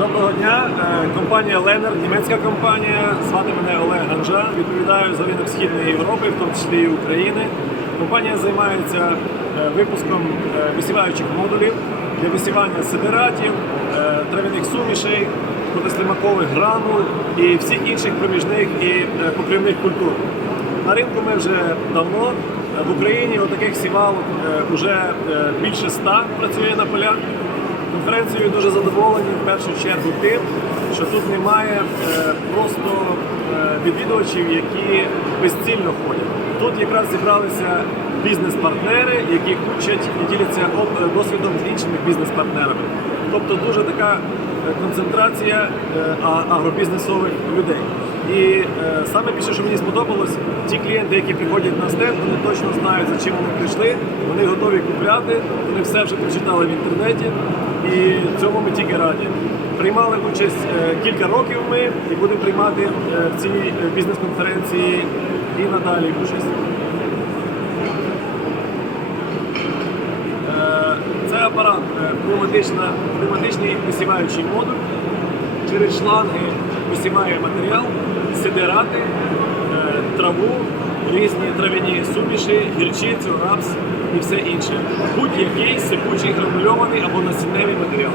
Доброго дня. Е, Компанія Ленер, німецька компанія. Звати мене Олег Ганжа. Відповідаю за ринок Східної Європи, в тому числі і України. Компанія займається е, випуском е, висіваючих модулів для висівання сидератів, трав'яних сумішей, протислимакових гранул і всіх інших проміжних і покривних культур. На ринку ми вже давно. В Україні отаких сівалок вже більше ста працює на полях. Конференцією дуже задоволені в першу чергу тим, що тут немає е, просто е, відвідувачів, які безцільно ходять. Тут якраз зібралися бізнес-партнери, які учать і діляться досвідом з іншими бізнес-партнерами. Тобто дуже така е, концентрація агробізнесових людей. І саме більше, що мені сподобалось, ті клієнти, які приходять на стенд, вони точно знають, за чим вони прийшли, вони готові купляти, вони все вже прочитали в інтернеті, і цьому ми тільки раді. Приймали участь е, кілька років ми і будемо приймати е, в цій е, бізнес-конференції і надалі участь. Це апарат пневматичний висіваючий модуль. Через шланги висіває матеріал, сидерати, е, траву, різні трав'яні суміші, гірчицю, рапс і все інше. Будь-який сипучий гранульований або насінневий матеріал.